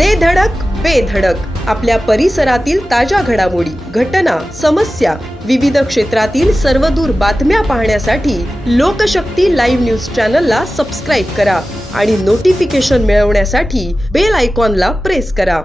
दे धडक बेधडक आपल्या परिसरातील ताज्या घडामोडी घटना समस्या विविध क्षेत्रातील सर्वदूर बातम्या पाहण्यासाठी लोकशक्ती लाईव्ह न्यूज चॅनलला सबस्क्राईब करा आणि नोटिफिकेशन मिळवण्यासाठी बेल आयकॉनला प्रेस करा.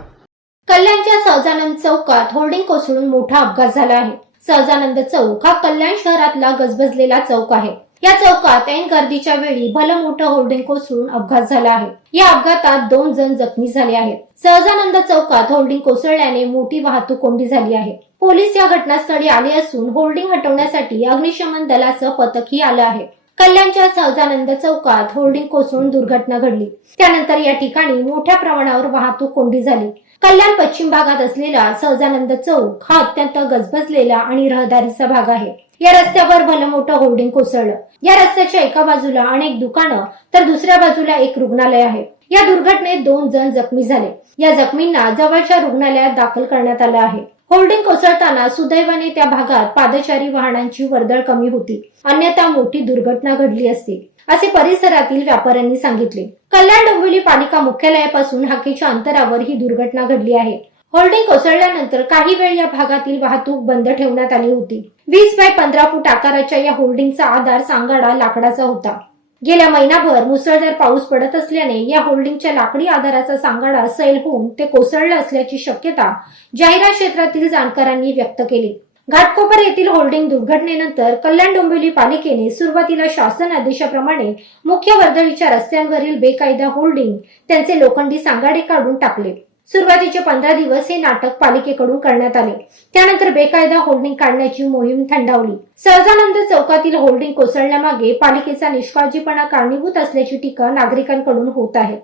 कल्याणच्या सहजानंद चौकात होर्डिंग कोसळून मोठा अपघात झाला आहे. सहजानंद चौक हा कल्याण शहरातला गजबजलेला चौक आहे. या चौकात ऐन गर्दीच्या वेळी भलं मोठं होर्डिंग कोसळून अपघात झाला आहे. या अपघातात दोन जण जखमी झाले आहेत. सहजानंद चौकात होर्डिंग कोसळल्याने मोठी वाहतूक कोंडी झाली आहे. पोलीस या घटनास्थळी आले असून होर्डिंग हटवण्यासाठी अग्निशमन दलाचं पथकही आलं आहे. कल्याणच्या सहजानंद चौकात होर्डिंग कोसळून दुर्घटना घडली. त्यानंतर या ठिकाणी मोठ्या प्रमाणावर वाहतूक कोंडी झाली. कल्याण पश्चिम भागात असलेला सहजानंद चौक हा अत्यंत गजबजलेला आणि रहदारीचा भाग आहे. या रस्त्यावर भलं मोठं होर्डिंग कोसळलं. या रस्त्याच्या एका बाजूला अनेक दुकानं तर दुसऱ्या बाजूला एक रुग्णालय आहे. या दुर्घटनेत दोन जण जखमी झाले. या जखमींना जवळच्या रुग्णालयात दाखल करण्यात आलं आहे. होल्डिंग कोसळताना सुदैवाने त्या भागात पादचारी वाहनांची वर्दळ कमी होती. अन्यथा मोठी दुर्घटना घडली असती असे परिसरातील व्यापाऱ्यांनी सांगितले. कल्याण डोंबिवली पालिका मुख्यालयापासून हाकेच्या अंतरावर ही दुर्घटना घडली आहे. होल्डिंग कोसळल्यानंतर काही वेळ या भागातील वाहतूक बंद ठेवण्यात आली होती. वीस बाय पंधरा फूट आकाराच्या या होल्डिंगचा आधार सांगाडा लाकडाचा होता. गेल्या महिनाभर मुसळधार पाऊस पडत असल्याने या होल्डिंगच्या लाकडी आधाराचा सांगाडा सैल होऊन ते कोसळलं असल्याची शक्यता जाहिरात क्षेत्रातील जाणकारांनी व्यक्त केली. घाटकोपर येथील होल्डिंग दुर्घटनेनंतर कल्याण डोंबिवली पालिकेने सुरुवातीला शासन आदेशाप्रमाणे मुख्य वर्दळीच्या रस्त्यांवरील बेकायदा होल्डिंग त्यांचे लोखंडी सांगाडे काढून टाकले. सुरुवातीचे पंधरा दिवस हे नाटक पालिकेकडून करण्यात आले. त्यानंतर बेकायदा होल्डिंग काढण्याची मोहीम थंडावली. सहजानंद चौकातील होल्डिंग कोसळण्यामागे पालिकेचा निष्काळजीपणा कारणीभूत असल्याची टीका नागरिकांकडून होत आहे.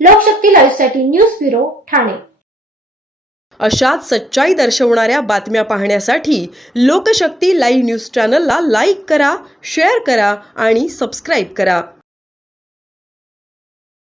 लोकशक्ती लाईव्हसाठी न्यूज ब्युरो ठाणे. अशाच सच्चाई दर्शवणाऱ्या बातम्या पाहण्यासाठी लोकशक्ती लाईव्ह न्यूज चॅनलला लाईक करा शेअर करा आणि सबस्क्राईब करा.